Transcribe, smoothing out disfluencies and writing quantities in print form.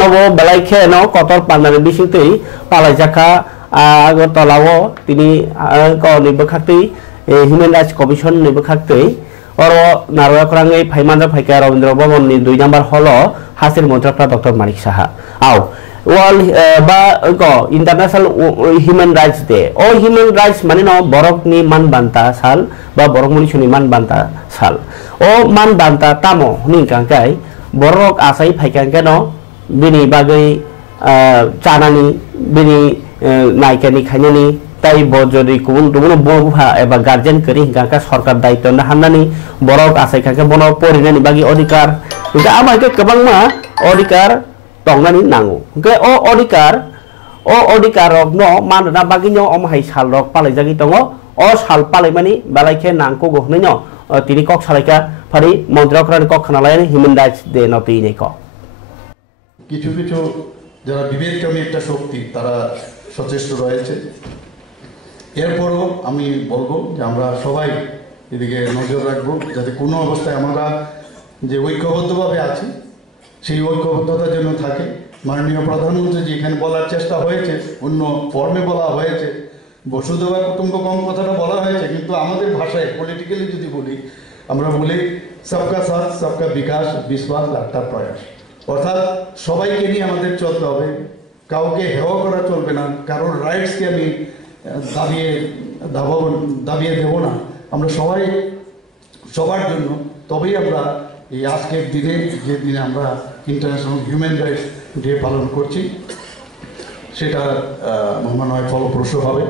নব বেলাইখে ন কতর পান্নানি বিসিংতৈ পালাইজাখা আগরতলাও তিনি নিবখাক্তৈ হিউম্যান রাইটস কমিশন নিবখাক্তৈ অর নারোয়াকরাঙ্গै ফাইমাनजा फाइका रवींद्र भवन नि 2 नम्बर हल हासिर मन्त्रकरा डॉक्टर मानिक साहा आव वर्ल्ड बा इंटरनेशनल ह्यूमन राइट्स डे ओ ह्यूमन राइट्स माने न बरक नि मान बान्ता साल बा बरक मनिसनि मान बान्ता साल ओ मान बान्ता तामो नि कांकाय बरक आसाय फाइकांके न बिनि बागै चानानि बिनि नायकानि खायनानि তাই যদি গুবুন গুবুন বড়ভা এবা গার্জেন করি গাকা সরকার দায়িত্ব না হান্নানি বড়ক আসাইখাকে বন পরিনানি বাগি অধিকার গা আমাকে গোबांमा অধিকার তংনানি নাঙ্গো গে ও অধিকার ন মাননা বাগি ন অমহাই সাল রক পালাই জাগি দङ অ সাল পালাই মানি বালাইখে নাংকো গহनै ন তিনি কক সালাইকা ফারি মন্ত্রকরানি কক খানালায়নি হিউম্যান রাইটস ডে নতি নেই ক কিছু কিছু যারা বিবেককামী একটা শক্তি তারা সচেষ্ট রয়েছে এরপরও আমি বলবো যে আমরা সবাই এদিকে নজর রাখবো যাতে কোনো অবস্থায় আমরা যে ঐক্যবদ্ধভাবে আছি সেই ঐক্যবদ্ধতা যেন থাকে মাননীয় প্রধানমন্ত্রী যে এখানে বলার চেষ্টা হয়েছে অন্য ফর্মে বলা হয়েছে বসুধৈব কুটুম্বকম কথাটা বলা হয়েছে কিন্তু আমাদের ভাষায় পলিটিক্যালি যদি বলি আমরা বলি সবকা সাথ সবকা বিকাশ বিশ্বাস একটা প্রয়াস অর্থাৎ সবাইকে নিয়ে আমাদের চলতে হবে কাউকে হেয় করা চলবে না কারোর রাইটসকে আমি দাবিয়ে দেব না আমরা সবাই সবার জন্য তবেই আমরা এই আজকের দিনে যে দিনে আমরা ইন্টারন্যাশনাল হিউম্যান রাইটস ডে পালন করছি সেটা মনে হয় ফলপ্রসূ হবে।